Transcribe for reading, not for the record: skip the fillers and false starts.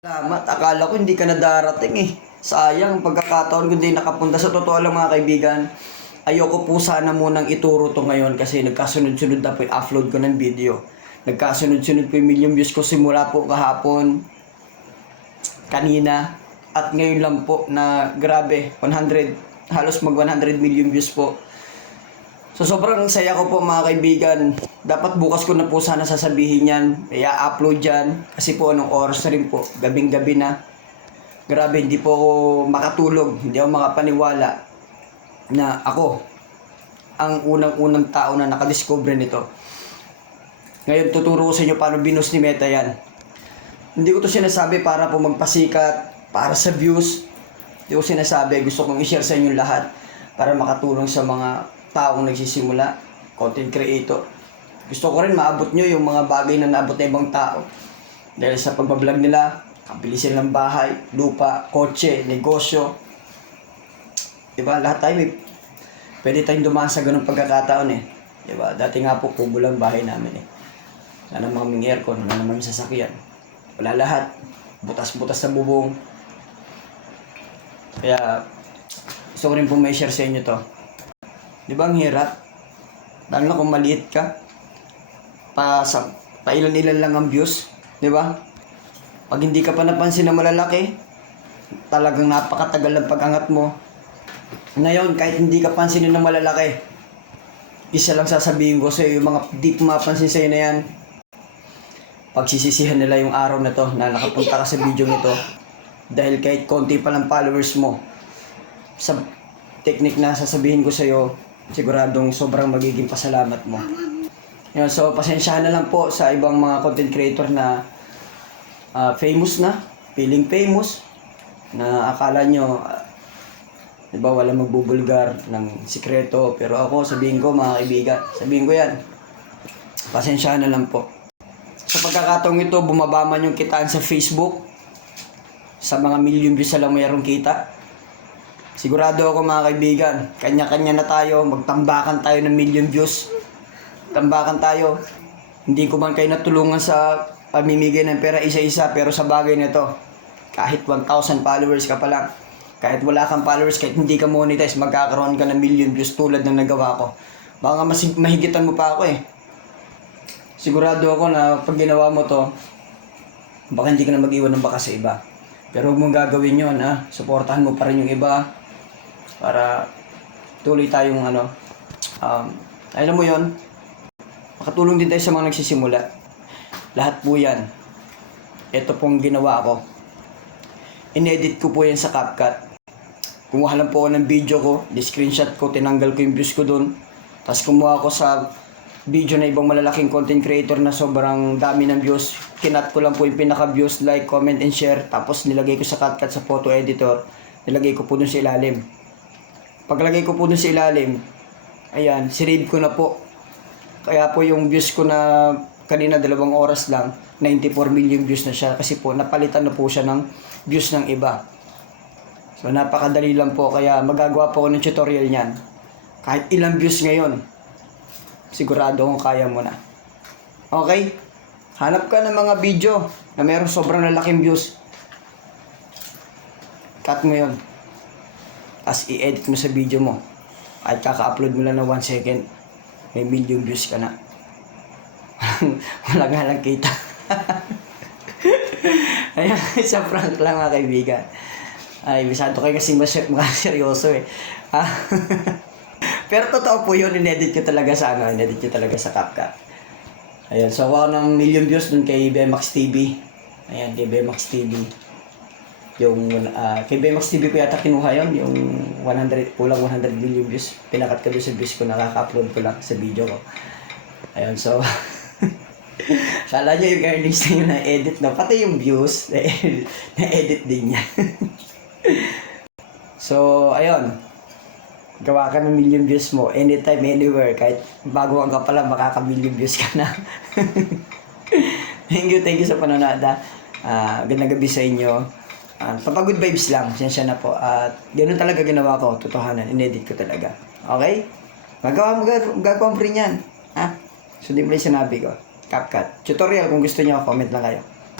Salamat. Akala ko hindi ka na darating eh. Sayang ang pagkakataon ko hindi nakapunta. Sa totoo lang mga kaibigan, ayoko po sana munang ituro to ngayon kasi nagkasunod-sunod na po yung upload ko ng video. Nagkasunod-sunod po yung million views ko simula po kahapon, kanina, at ngayon lang po na grabe, 100, halos mag 100 million views po. So sobrang saya ko po mga kaibigan. Dapat bukas ko na po sana sasabihin yan. I-upload yan. Kasi po anong oras na rin po. Gabing-gabi na. Grabe, hindi po ako makatulog. Hindi ako makapaniwala na ako ang unang-unang tao na nakadiscover nito. Ngayon tuturo ko sa inyo paano binus ni Meta yan. Hindi ko to sinasabi para po magpasikat, para sa views. Hindi ko sinasabi. Gusto kong i-share sa inyo lahat para makatulong sa mga taong nagsisimula, content creator. Gusto ko rin maabot nyo yung mga bagay na naabot na ibang tao. Dahil sa pagbablog nila, kabili sila ng bahay, lupa, kotse, negosyo. Diba? Lahat tayo pwede tayong dumaan sa ganung pagkakataon eh. Diba? Dati nga po, kubo lang bahay namin eh. Wala namang aircon, wala namang sasakyan. Wala lahat. Butas-butas sa bubong. Kaya, gusto ko rin po may share sa inyo to. Di ba ang hirap? Lalo na kung maliit ka. Pailan-ilan lang ang views. Di ba? Pag hindi ka pa napansin na malalaki, talagang napakatagal ng pag-angat mo. Ngayon, kahit hindi ka pansinin na malalaki, isa lang sasabihin ko sa'yo, yung mga di pumapansin sa'yo na yan, pagsisisihan nila yung araw na to na nakapunta ka sa video nito. Dahil kahit konti pa lang followers mo, sa technique na sasabihin ko sa'yo, siguradong sobrang magiging pasalamat mo. Yun, so pasensyahan na lang po sa ibang mga content creator na famous na, feeling famous, na akala nyo, diba, wala magbubulgar ng sikreto. Pero ako, sabihin ko mga kaibigan, sabihin ko yan, pasensyahan na lang po. Sa pagkakataong ito, bumaba man yung kitaan sa Facebook, sa mga million views na lang mayroong kita. Sigurado ako mga kaibigan, kanya-kanya na tayo, magtambakan tayo ng million views. Tambakan tayo. Hindi ko man kayo natulungan sa pamimigay ng pera isa-isa, pero sa bagay na to, kahit 1,000 followers ka pa lang, kahit wala kang followers, kahit hindi ka monetize, magkakaroon ka ng million views tulad ng nagawa ko. Baka mahigitan mo pa ako eh. Sigurado ako na pag ginawa mo to, baka hindi ka na mag-iwan ng baka sa iba. Pero huwag mong gagawin yun, ha? Suportahan mo pa rin yung iba para tuloy tayong alam mo yon, makatulong din tayo sa mga nagsisimula. Lahat po yan, ito pong ginawa ko, inedit ko po yan sa CapCut. Kumuha lang po ako ng video ko, di-screenshot ko, tinanggal ko yung views ko dun, tapos kumuha ko sa video na ibang malalaking content creator na sobrang dami ng views, kinat ko lang po yung pinaka views, like, comment, and share, tapos nilagay ko sa CapCut sa photo editor, nilagay ko po dun sa ilalim. Paglagay ko po dun sa ilalim, ayan, sinave ko na po. Kaya po yung views ko na kanina 2 oras lang, 94 million views na siya. Kasi po napalitan na po siya ng views ng iba. So napakadali lang po. Kaya magagawa po ako ng tutorial niyan. Kahit ilang views ngayon, sigurado kung kaya mo na. Okay? Hanap ka ng mga video na mayroong sobrang lalaking views. Cut mo yun. Tapos i-edit mo sa video mo. At kaka-upload mo lang na 1 second, may million views ka na. Wala nga lang kita. Ayun, isa prank lang mga kaibigan. Ay, bisado kayo kasi mga seryoso eh. Pero totoo po yun, inedit ko talaga sa inedit ko talaga sa CapCut. Ayun, so ako ng million views dun kay BMX TV. Ayan, kay BMX TV. Yung kay BMX TV ko yata kinuha yun, yung kulang 100 million views. Pinakat ko doon sa views ko, nakaka-upload ko lang sa video ko. Ayun, so kala nyo yung earnings na yun na-edit na, pati yung views, na-edit din niya. So, ayun, gawa ka ng million views mo, anytime, anywhere, kahit bago ka pa lang, makaka-million views ka na. Thank you sa panonood. Gandang gabi sa inyo. Papagod vibes lang, sensya na po. At ganun talaga ginawa ko, totohanan, inedit ko talaga. Okay? Magagawa mo rin yan. Ha? So, di mo lang sinabi ko. CapCut. Tutorial, kung gusto niyo, comment lang kayo.